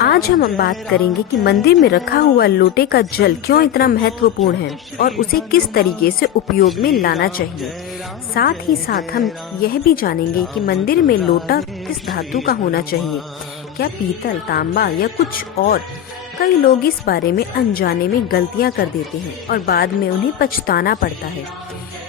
आज हम बात करेंगे कि मंदिर में रखा हुआ लोटे का जल क्यों इतना महत्वपूर्ण है और उसे किस तरीके से उपयोग में लाना चाहिए। साथ ही साथ हम यह भी जानेंगे कि मंदिर में लोटा किस धातु का होना चाहिए, क्या पीतल, तांबा या कुछ और। कई लोग इस बारे में अनजाने में गलतियां कर देते हैं और बाद में उन्हें पछताना पड़ता है।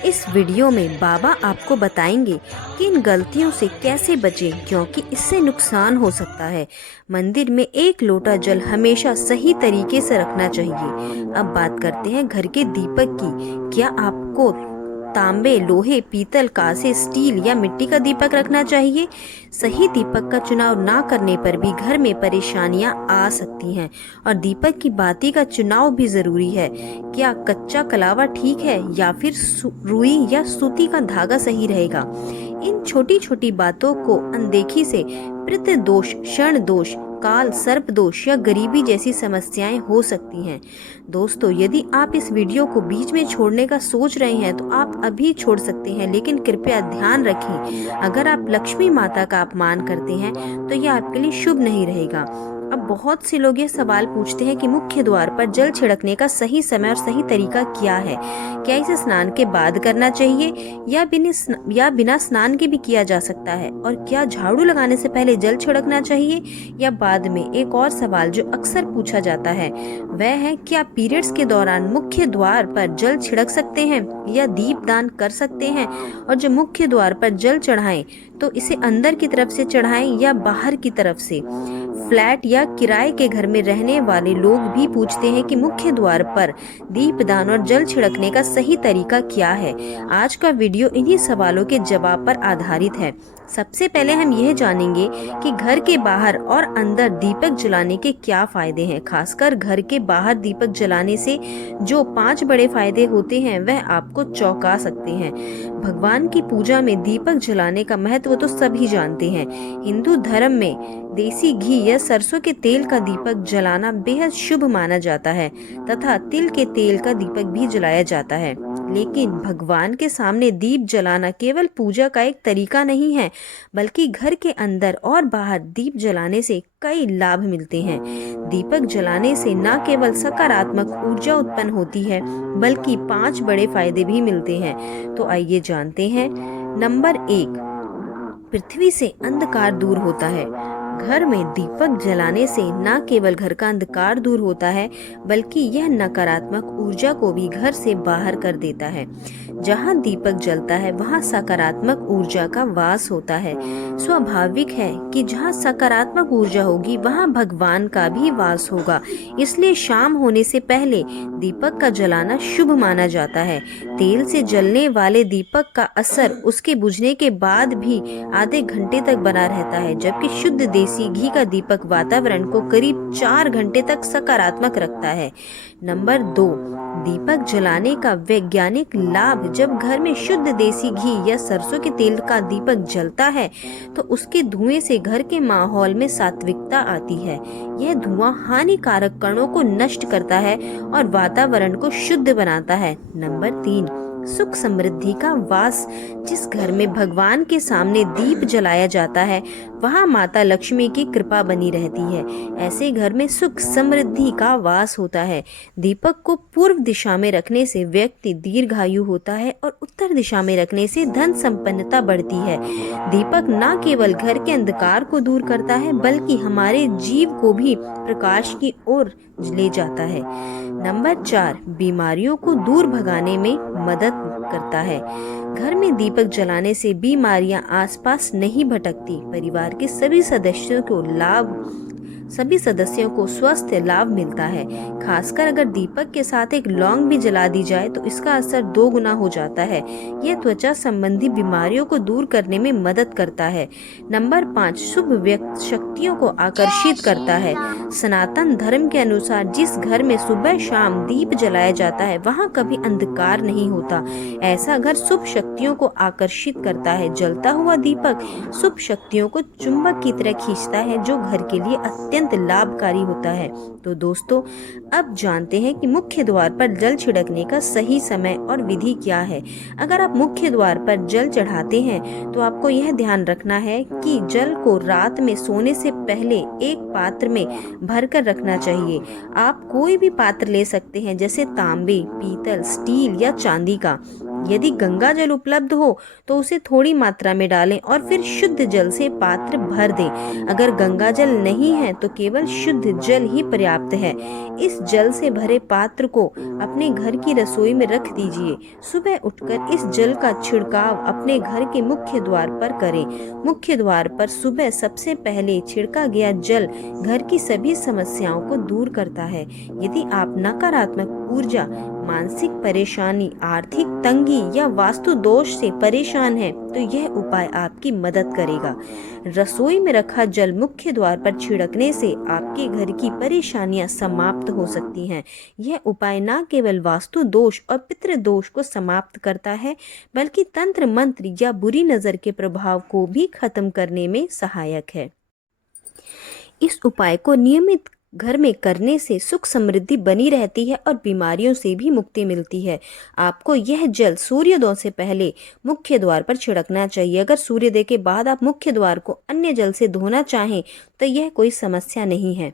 इस वीडियो में बाबा आपको बताएंगे कि इन गलतियों से कैसे बचें, क्योंकि इससे नुकसान हो सकता है। मंदिर में एक लोटा जल हमेशा सही तरीके से रखना चाहिए। अब बात करते हैं घर के दीपक की। क्या आपको तांबे, लोहे, पीतल, कांसे, स्टील या मिट्टी का दीपक रखना चाहिए? सही दीपक का चुनाव ना करने पर भी घर में परेशानियां आ सकती हैं और दीपक की बाती का चुनाव भी जरूरी है। क्या कच्चा कलावा ठीक है या फिर रुई या सूती का धागा सही रहेगा? इन छोटी छोटी बातों को अनदेखी से पितृ दोष, क्षण दोष, काल सर्प दोष या गरीबी जैसी समस्याएं हो सकती हैं। दोस्तों, यदि आप इस वीडियो को बीच में छोड़ने का सोच रहे हैं तो आप अभी छोड़ सकते हैं, लेकिन कृपया ध्यान रखें, अगर आप लक्ष्मी माता का अपमान करते हैं तो यह आपके लिए शुभ नहीं रहेगा। अब बहुत से लोग ये सवाल पूछते हैं कि मुख्य द्वार पर जल छिड़कने का सही समय और सही तरीका क्या है। क्या इसे स्नान के बाद करना चाहिए या बिना स्नान के भी किया जा सकता है? और क्या झाड़ू लगाने से पहले जल छिड़कना चाहिए या बाद में? एक और सवाल जो अक्सर पूछा जाता है वह है, क्या पीरियड्स के दौरान मुख्य द्वार पर जल छिड़क सकते हैं या दीपदान कर सकते हैं? और जो मुख्य द्वार पर जल चढ़ाएं तो इसे अंदर की तरफ से चढ़ाएं या बाहर की तरफ से? फ्लैट या किराए के घर में रहने वाले लोग भी पूछते हैं कि मुख्य द्वार पर दीपदान और जल छिड़कने का सही तरीका क्या है। आज का वीडियो इन्हीं सवालों के जवाब पर आधारित है। सबसे पहले हम यह जानेंगे कि घर के बाहर और अंदर दीपक जलाने के क्या फायदे हैं। खासकर घर के बाहर दीपक जलाने से जो 5 बड़े फायदे होते हैं वह आपको चौंका सकते हैं। भगवान की पूजा में दीपक जलाने का महत्व तो सभी जानते हैं। हिंदू धर्म में देसी घी या सरसों के तेल का दीपक जलाना बेहद शुभ माना जाता है तथा तिल के तेल का दीपक भी जलाया जाता है। लेकिन भगवान के सामने दीप जलाना केवल पूजा का एक तरीका नहीं है, बल्कि घर के अंदर और बाहर दीप जलाने से कई लाभ मिलते हैं। दीपक जलाने से न केवल सकारात्मक ऊर्जा उत्पन्न होती है, बल्कि 5 बड़े फायदे भी मिलते हैं। तो आइए जानते हैं। नंबर 1, पृथ्वी से अंधकार दूर होता है। घर में दीपक जलाने से न केवल घर का अंधकार दूर होता है, बल्कि यह नकारात्मक ऊर्जा को भी घर से बाहर कर देता है। जहाँ दीपक जलता है वहाँ सकारात्मक ऊर्जा का वास होता है। स्वाभाविक है कि जहाँ सकारात्मक ऊर्जा होगी वहाँ भगवान का भी वास होगा। इसलिए शाम होने से पहले दीपक का जलाना शुभ माना जाता है। तेल से जलने वाले दीपक का असर उसके बुझने के बाद भी आधे घंटे तक बना रहता है, जबकि शुद्ध देसी घी का दीपक वातावरण को करीब 4 घंटे तक सकारात्मक रखता है। नंबर 2, दीपक जलाने का वैज्ञानिक लाभ। जब घर में शुद्ध देसी घी या सरसों के तेल का दीपक जलता है तो उसके धुएं से घर के माहौल में सात्विकता आती है। यह धुआं हानिकारक कणों को नष्ट करता है और वातावरण को शुद्ध बनाता है। नंबर 3, सुख समृद्धि का वास। जिस घर में भगवान के सामने दीप जलाया जाता है वहाँ माता लक्ष्मी की कृपा बनी रहती है। ऐसे घर में सुख समृद्धि का वास होता है। दीपक को पूर्व दिशा में रखने से व्यक्ति दीर्घायु होता है और उत्तर दिशा में रखने से धन संपन्नता बढ़ती है। दीपक न केवल घर के अंधकार को दूर करता है, बल्कि हमारे जीव को भी प्रकाश की ओर ले जाता है। नंबर 4, बीमारियों को दूर भगाने में मदद करता है। घर में दीपक जलाने से बीमारियां आसपास नहीं भटकती। परिवार के सभी सदस्यों को स्वस्थ लाभ मिलता है। खासकर अगर दीपक के साथ एक लौंग भी जला दी जाए तो इसका असर 2 गुना हो जाता है। यह त्वचा संबंधी बीमारियों को दूर करने में मदद करता है। नंबर 5, शुभ शक्तियों को आकर्षित करता है। सनातन धर्म के अनुसार जिस घर में सुबह शाम दीप जलाया जाता है वहाँ कभी अंधकार नहीं होता। ऐसा घर शुभ शक्तियों को आकर्षित करता है। जलता हुआ दीपक शुभ शक्तियों को चुंबक की तरह खींचता है, जो घर के लिए अत्यंत अत्यंत लाभकारी होता है। तो दोस्तों, अब जानते हैं कि मुख्य द्वार पर जल छिड़कने का सही समय और विधि क्या है। अगर आप मुख्य द्वार पर जल चढ़ाते हैं तो आपको यह ध्यान रखना है कि जल को रात में सोने से पहले एक पात्र में भरकर रखना चाहिए। आप कोई भी पात्र ले सकते हैं, जैसे तांबे, पीतल, स्टील या चांदी का। यदि गंगा जल उपलब्ध हो तो उसे थोड़ी मात्रा में डालें और फिर शुद्ध जल से पात्र भर दें। अगर गंगा जल नहीं है तो केवल शुद्ध जल ही पर्याप्त है। इस जल से भरे पात्र को अपने घर की रसोई में रख दीजिए। सुबह उठकर इस जल का छिड़काव अपने घर के मुख्य द्वार पर करें। मुख्य द्वार पर सुबह सबसे पहले छिड़का गया जल घर की सभी समस्याओं को दूर करता है। यदि आप नकारात्मक ऊर्जा, मानसिक परेशानी, आर्थिक तंगी या वास्तु दोष से परेशान हैं, तो यह उपाय आपकी मदद करेगा। रसोई में रखा जल मुख्य द्वार पर छिड़कने से आपके घर की परेशानियां समाप्त हो सकती हैं। यह उपाय न केवल वास्तु दोष और पितृ दोष को समाप्त करता है, बल्कि तंत्र मंत्र या बुरी नजर के प्रभाव को भी खत्म करने में सहायक है। इस उपाय को नियमित घर में करने से सुख समृद्धि बनी रहती है और बीमारियों से भी मुक्ति मिलती है। आपको यह जल सूर्योदय से पहले मुख्य द्वार पर छिड़कना चाहिए। अगर सूर्योदय के बाद आप मुख्य द्वार को अन्य जल से धोना चाहें तो यह कोई समस्या नहीं है,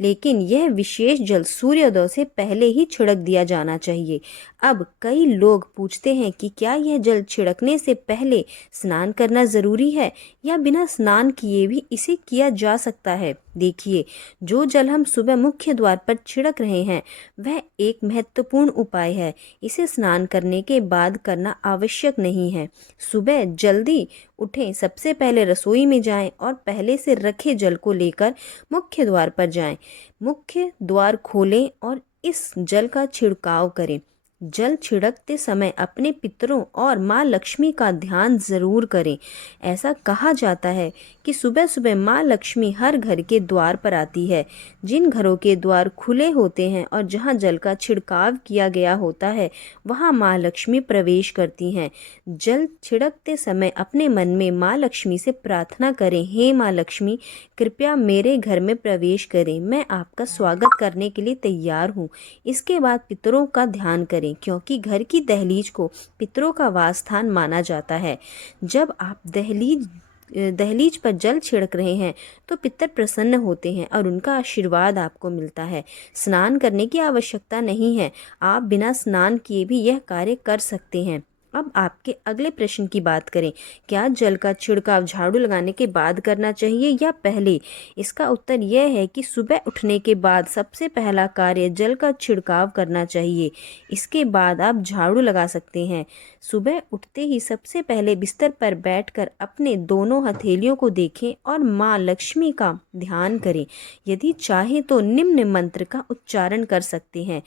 लेकिन यह विशेष जल सूर्योदय से पहले ही छिड़क दिया जाना चाहिए। अब कई लोग पूछते हैं कि क्या यह जल छिड़कने से पहले स्नान करना ज़रूरी है या बिना स्नान किए भी इसे किया जा सकता है। देखिए, जो जल हम सुबह मुख्य द्वार पर छिड़क रहे हैं वह एक महत्वपूर्ण उपाय है। इसे स्नान करने के बाद करना आवश्यक नहीं है। सुबह जल्दी उठें, सबसे पहले रसोई में जाएं और पहले से रखे जल को लेकर मुख्य द्वार पर जाएं। मुख्य द्वार खोलें और इस जल का छिड़काव करें। जल छिड़कते समय अपने पितरों और माँ लक्ष्मी का ध्यान जरूर करें। ऐसा कहा जाता है कि सुबह सुबह माँ लक्ष्मी हर घर के द्वार पर आती है। जिन घरों के द्वार खुले होते हैं और जहाँ जल का छिड़काव किया गया होता है वहाँ माँ लक्ष्मी प्रवेश करती हैं। जल छिड़कते समय अपने मन में माँ लक्ष्मी से प्रार्थना करें, हे माँ लक्ष्मी, कृपया मेरे घर में प्रवेश करें, मैं आपका स्वागत करने के लिए तैयार हूँ। इसके बाद पितरों का ध्यान करें, क्योंकि घर की दहलीज को पितरों का वास स्थान माना जाता है। जब आप दहलीज पर जल छिड़क रहे हैं तो पितर प्रसन्न होते हैं और उनका आशीर्वाद आपको मिलता है। स्नान करने की आवश्यकता नहीं है, आप बिना स्नान किए भी यह कार्य कर सकते हैं। अब आपके अगले प्रश्न की बात करें, क्या जल का छिड़काव झाड़ू लगाने के बाद करना चाहिए या पहले? इसका उत्तर यह है कि सुबह उठने के बाद सबसे पहला कार्य जल का छिड़काव करना चाहिए। इसके बाद आप झाड़ू लगा सकते हैं। सुबह उठते ही सबसे पहले बिस्तर पर बैठकर अपने दोनों हथेलियों को देखें और माँ लक्ष्मी का ध्यान करें। यदि चाहे तो निम्न मंत्र का उच्चारण कर सकते हैं।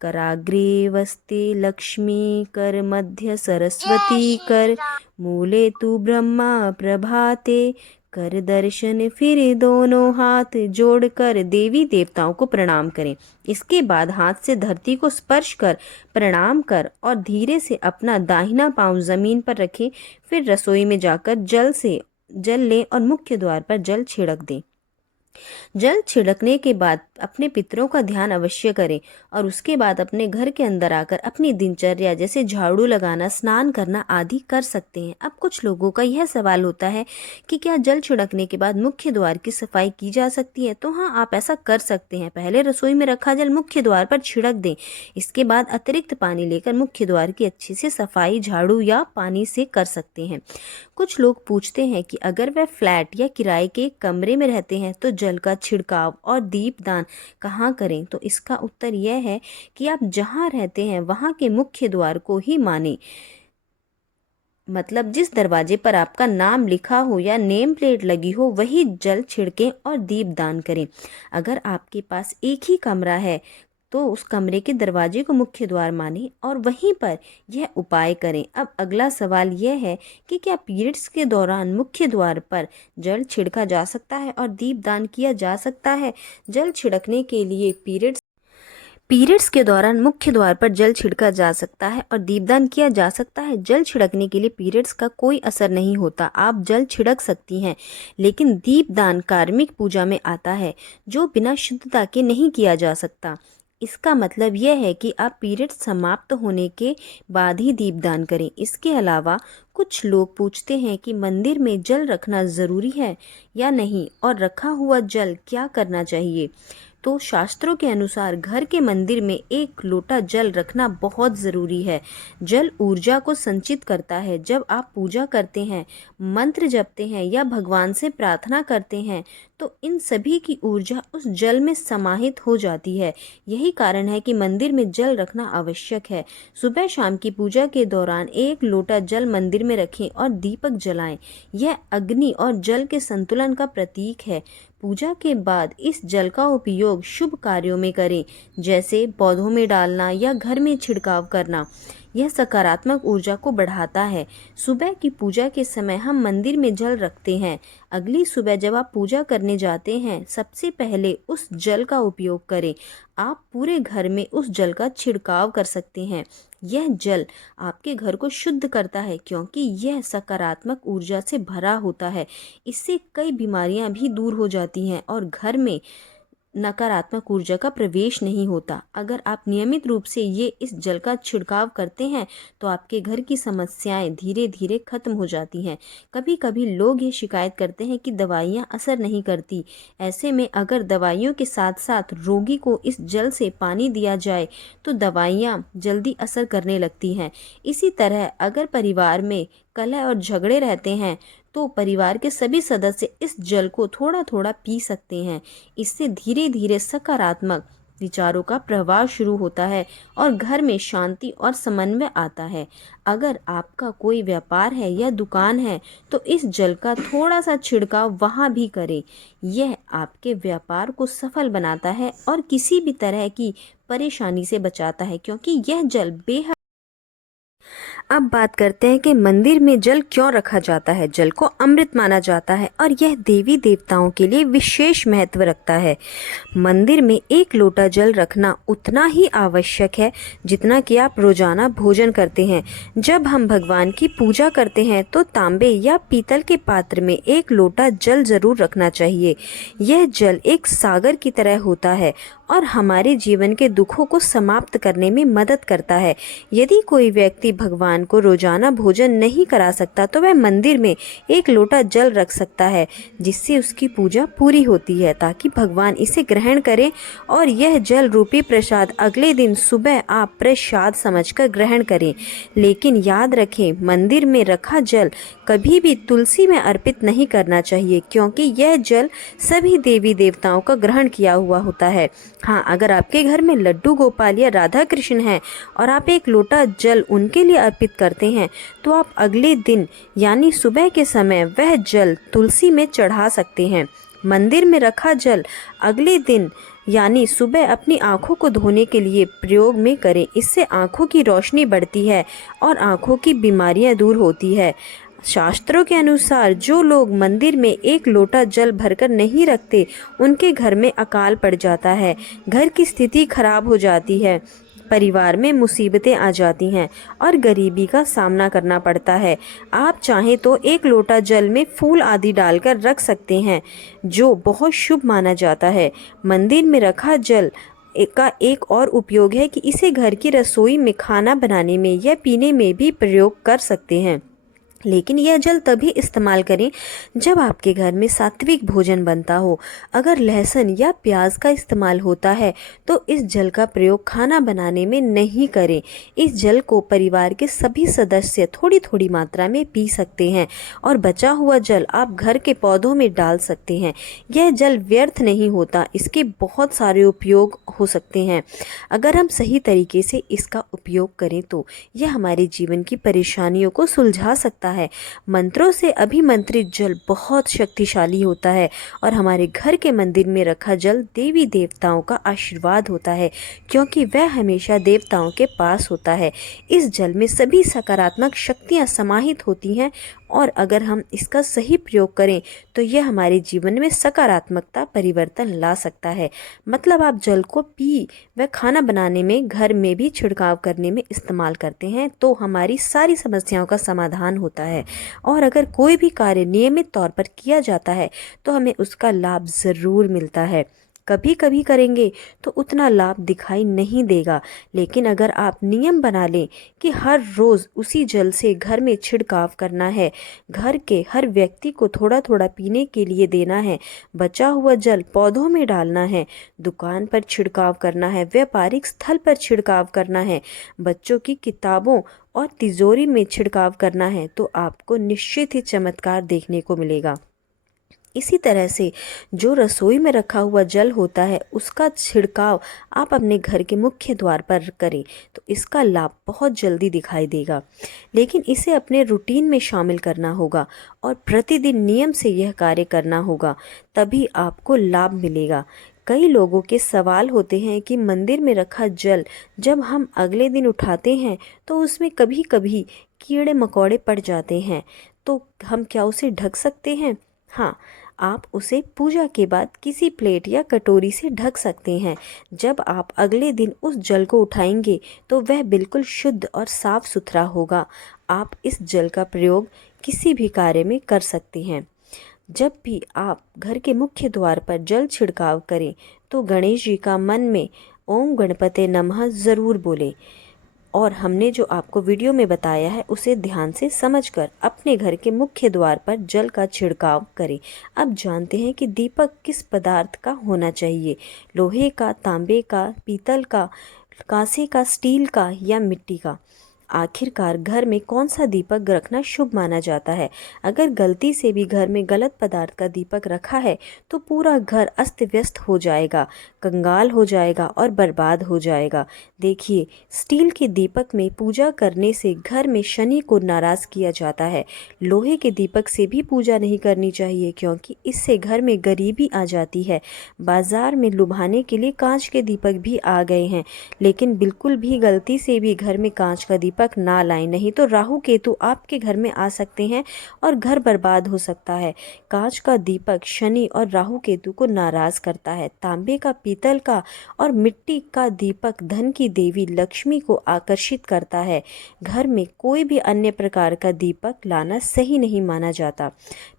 कराग्रे वस्ते लक्ष्मी, कर मध्य सरस्वती, कर मूले तू ब्रह्मा प्रभाते, कर दर्शन फिर दोनों हाथ जोड़कर देवी देवताओं को प्रणाम करें। इसके बाद हाथ से धरती को स्पर्श कर प्रणाम कर और धीरे से अपना दाहिना पांव जमीन पर रखें। फिर रसोई में जाकर जल लें और मुख्य द्वार पर जल छिड़क दें। जल छिड़कने के बाद अपने पितरों का ध्यान अवश्य करें और उसके बाद अपने घर के अंदर आकर अपनी दिनचर्या जैसे झाड़ू लगाना, स्नान करना आदि कर सकते हैं। अब कुछ लोगों का यह सवाल होता है कि क्या जल छिड़कने के बाद मुख्य द्वार की सफाई की जा सकती है? तो हाँ, आप ऐसा कर सकते हैं। पहले रसोई में रखा जल मुख्य द्वार पर छिड़क दें। इसके बाद अतिरिक्त पानी लेकर मुख्य द्वार की अच्छी से सफाई झाड़ू या पानी से कर सकते हैं। कुछ लोग पूछते हैं कि अगर वह फ्लैट या किराए के कमरे में रहते हैं तो जल का छिड़काव और दीपदान कहाँ करें? तो इसका उत्तर यह है कि आप जहाँ रहते हैं वहाँ के मुख्य द्वार को ही मानें। मतलब जिस दरवाजे पर आपका नाम लिखा हो या नेम प्लेट लगी हो वही जल छिड़कें और दीपदान करें। अगर आपके पास एक ही कमरा है तो उस कमरे के दरवाजे को मुख्य द्वार मानें और वहीं पर यह उपाय करें। अब अगला सवाल यह है कि क्या पीरियड्स के दौरान मुख्य द्वार पर जल छिड़का जा सकता है और दीपदान किया जा सकता है? जल छिड़कने के लिए पीरियड्स के दौरान मुख्य द्वार पर जल छिड़का जा सकता है और दीपदान किया जा सकता है। जल छिड़कने के लिए पीरियड्स का कोई असर नहीं होता, आप जल छिड़क सकती हैं, लेकिन दीपदान कार्मिक पूजा में आता है, जो बिना शुद्धता के नहीं किया जा सकता। इसका मतलब यह है कि आप पीरियड समाप्त होने के बाद ही दीपदान करें। इसके अलावा कुछ लोग पूछते हैं कि मंदिर में जल रखना ज़रूरी है या नहीं, और रखा हुआ जल क्या करना चाहिए। तो शास्त्रों के अनुसार घर के मंदिर में एक लोटा जल रखना बहुत ज़रूरी है। जल ऊर्जा को संचित करता है। जब आप पूजा करते हैं, मंत्र जपते हैं या भगवान से प्रार्थना करते हैं, तो इन सभी की ऊर्जा उस जल में समाहित हो जाती है। यही कारण है कि मंदिर में जल रखना आवश्यक है। सुबह शाम की पूजा के दौरान एक लोटा जल मंदिर में रखें और दीपक जलाएं। यह अग्नि और जल के संतुलन का प्रतीक है। पूजा के बाद इस जल का उपयोग शुभ कार्यों में करें, जैसे पौधों में डालना या घर में छिड़काव करना। यह सकारात्मक ऊर्जा को बढ़ाता है। सुबह की पूजा के समय हम मंदिर में जल रखते हैं। अगली सुबह जब आप पूजा करने जाते हैं, सबसे पहले उस जल का उपयोग करें। आप पूरे घर में उस जल का छिड़काव कर सकते हैं। यह जल आपके घर को शुद्ध करता है, क्योंकि यह सकारात्मक ऊर्जा से भरा होता है। इससे कई बीमारियां भी दूर हो जाती हैं और घर में नकारात्मक ऊर्जा का प्रवेश नहीं होता। अगर आप नियमित रूप से इस जल का छिड़काव करते हैं, तो आपके घर की समस्याएं धीरे धीरे खत्म हो जाती हैं। कभी कभी लोग ये शिकायत करते हैं कि दवाइयां असर नहीं करती। ऐसे में अगर दवाइयों के साथ साथ रोगी को इस जल से पानी दिया जाए, तो दवाइयां जल्दी असर करने लगती हैं। इसी तरह अगर परिवार में कलह और झगड़े रहते हैं, तो परिवार के सभी सदस्य इस जल को थोड़ा थोड़ा पी सकते हैं। इससे धीरे धीरे सकारात्मक विचारों का प्रवाह शुरू होता है और घर में शांति और समन्वय आता है। अगर आपका कोई व्यापार है या दुकान है, तो इस जल का थोड़ा सा छिड़काव वहाँ भी करें। यह आपके व्यापार को सफल बनाता है और किसी भी तरह की परेशानी से बचाता है, क्योंकि यह जल बेहद। अब बात करते हैं कि मंदिर में जल क्यों रखा जाता है। जल को अमृत माना जाता है और यह देवी देवताओं के लिए विशेष महत्व रखता है। मंदिर में एक लोटा जल रखना उतना ही आवश्यक है जितना कि आप रोजाना भोजन करते हैं। जब हम भगवान की पूजा करते हैं, तो तांबे या पीतल के पात्र में एक लोटा जल जरूर रखना चाहिए। यह जल एक सागर की तरह होता है और हमारे जीवन के दुखों को समाप्त करने में मदद करता है। यदि कोई व्यक्ति भगवान को रोजाना भोजन नहीं करा सकता, तो वह मंदिर में एक लोटा जल रख सकता है, जिससे उसकी पूजा पूरी होती है, ताकि भगवान इसे ग्रहण करें और यह जल रूपी प्रसाद अगले दिन सुबह आप प्रसाद समझकर ग्रहण करें। लेकिन याद रखें, मंदिर में रखा जल कभी भी तुलसी में अर्पित नहीं करना चाहिए, क्योंकि यह जल सभी देवी देवताओं का ग्रहण किया हुआ होता है। हाँ, अगर आपके घर में लड्डू गोपाल या राधा कृष्ण हैं और आप एक लोटा जल उनके लिए अर्पित करते हैं, तो आप अगले दिन यानी सुबह के समय वह जल तुलसी में चढ़ा सकते हैं। मंदिर में रखा जल अगले दिन यानी सुबह अपनी आँखों को धोने के लिए प्रयोग में करें। इससे आँखों की रोशनी बढ़ती है और आँखों की बीमारियां दूर होती है। शास्त्रों के अनुसार जो लोग मंदिर में एक लोटा जल भरकर नहीं रखते, उनके घर में अकाल पड़ जाता है, घर की स्थिति खराब हो जाती है, परिवार में मुसीबतें आ जाती हैं और गरीबी का सामना करना पड़ता है। आप चाहें तो एक लोटा जल में फूल आदि डालकर रख सकते हैं, जो बहुत शुभ माना जाता है। मंदिर में रखा जल का एक और उपयोग है कि इसे घर की रसोई में खाना बनाने में या पीने में भी प्रयोग कर सकते हैं। लेकिन यह जल तभी इस्तेमाल करें जब आपके घर में सात्विक भोजन बनता हो। अगर लहसुन या प्याज का इस्तेमाल होता है, तो इस जल का प्रयोग खाना बनाने में नहीं करें। इस जल को परिवार के सभी सदस्य थोड़ी थोड़ी मात्रा में पी सकते हैं और बचा हुआ जल आप घर के पौधों में डाल सकते हैं। यह जल व्यर्थ नहीं होता, इसके बहुत सारे उपयोग हो सकते हैं। अगर हम सही तरीके से इसका उपयोग करें, तो यह हमारे जीवन की परेशानियों को सुलझा सकता है। मंत्रों से अभिमंत्रित जल बहुत शक्तिशाली होता है और हमारे घर के मंदिर में रखा जल देवी देवताओं का आशीर्वाद होता है, क्योंकि वह हमेशा देवताओं के पास होता है। इस जल में सभी सकारात्मक शक्तियां समाहित होती हैं और अगर हम इसका सही प्रयोग करें तो यह हमारे जीवन में सकारात्मकता परिवर्तन ला सकता है। मतलब आप जल को पी व खाना बनाने में, घर में भी छिड़काव करने में इस्तेमाल करते हैं तो हमारी सारी समस्याओं का समाधान होता है। और अगर कोई भी कार्य नियमित तौर पर किया जाता है तो हमें उसका लाभ ज़रूर मिलता है। कभी कभी करेंगे तो उतना लाभ दिखाई नहीं देगा, लेकिन अगर आप नियम बना लें कि हर रोज़ उसी जल से घर में छिड़काव करना है, घर के हर व्यक्ति को थोड़ा थोड़ा पीने के लिए देना है, बचा हुआ जल पौधों में डालना है, दुकान पर छिड़काव करना है, व्यापारिक स्थल पर छिड़काव करना है, बच्चों की किताबों और तिजोरी में छिड़काव करना है, तो आपको निश्चित ही चमत्कार देखने को मिलेगा। इसी तरह से जो रसोई में रखा हुआ जल होता है उसका छिड़काव आप अपने घर के मुख्य द्वार पर करें तो इसका लाभ बहुत जल्दी दिखाई देगा। लेकिन इसे अपने रूटीन में शामिल करना होगा और प्रतिदिन नियम से यह कार्य करना होगा, तभी आपको लाभ मिलेगा। कई लोगों के सवाल होते हैं कि मंदिर में रखा जल जब हम अगले दिन उठाते हैं तो उसमें कभी कभी कीड़े मकोड़े पड़ जाते हैं, तो हम क्या उसे ढक सकते हैं? हाँ, आप उसे पूजा के बाद किसी प्लेट या कटोरी से ढक सकते हैं। जब आप अगले दिन उस जल को उठाएंगे तो वह बिल्कुल शुद्ध और साफ सुथरा होगा। आप इस जल का प्रयोग किसी भी कार्य में कर सकते हैं। जब भी आप घर के मुख्य द्वार पर जल छिड़काव करें तो गणेश जी का मन में ओम गणपते नमः ज़रूर बोलें। और हमने जो आपको वीडियो में बताया है उसे ध्यान से समझकर अपने घर के मुख्य द्वार पर जल का छिड़काव करें। अब जानते हैं कि दीपक किस पदार्थ का होना चाहिए, लोहे का, तांबे का, पीतल का, कांसे का, स्टील का या मिट्टी का। आखिरकार घर में कौन सा दीपक रखना शुभ माना जाता है? अगर गलती से भी घर में गलत पदार्थ का दीपक रखा है तो पूरा घर अस्त व्यस्त हो जाएगा, कंगाल हो जाएगा और बर्बाद हो जाएगा। देखिए, स्टील के दीपक में पूजा करने से घर में शनि को नाराज़ किया जाता है। लोहे के दीपक से भी पूजा नहीं करनी चाहिए क्योंकि इससे घर में गरीबी आ जाती है। बाजार में लुभाने के लिए कांच के दीपक भी आ गए हैं, लेकिन बिल्कुल भी गलती से भी घर में कांच का दीपक ना लाएं, नहीं तो राहु केतु आपके घर में आ सकते हैं और घर बर्बाद हो सकता है। कांच का दीपक शनि और राहु केतु को नाराज करता है। तांबे का, पीतल का और मिट्टी का दीपक धन की देवी लक्ष्मी को आकर्षित करता है। घर में कोई भी अन्य प्रकार का दीपक लाना सही नहीं माना जाता।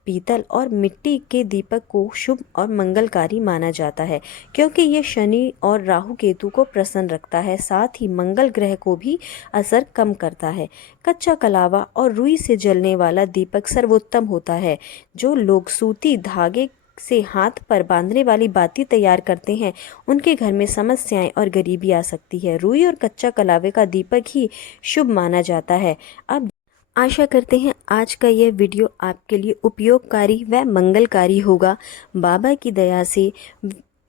पीतल और मिट्टी के दीपक को शुभ और मंगलकारी माना जाता है क्योंकि ये शनि और राहु केतु को प्रसन्न रखता है, साथ ही मंगल ग्रह को भी असर कम करता है। कच्चा कलावा और रुई से जलने वाला दीपक सर्वोत्तम होता है। जो लोग सूती धागे से हाथ पर बांधने वाली बाती तैयार करते हैं उनके घर में समस्याएं और गरीबी आ सकती है। रुई और कच्चा कलावे का दीपक ही शुभ माना जाता है। अब आशा करते हैं आज का यह वीडियो आपके लिए उपयोगकारी व मंगलकारी होगा। बाबा की दया से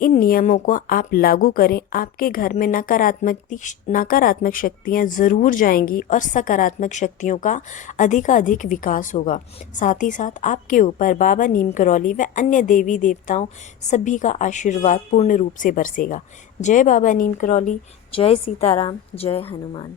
इन नियमों को आप लागू करें, आपके घर में नकारात्मक शक्तियां ज़रूर जाएंगी और सकारात्मक शक्तियों का अधिकाधिक विकास होगा। साथ ही साथ आपके ऊपर बाबा नीम करौली व अन्य देवी देवताओं सभी का आशीर्वाद पूर्ण रूप से बरसेगा। जय बाबा नीम करौली, जय सीताराम, जय हनुमान।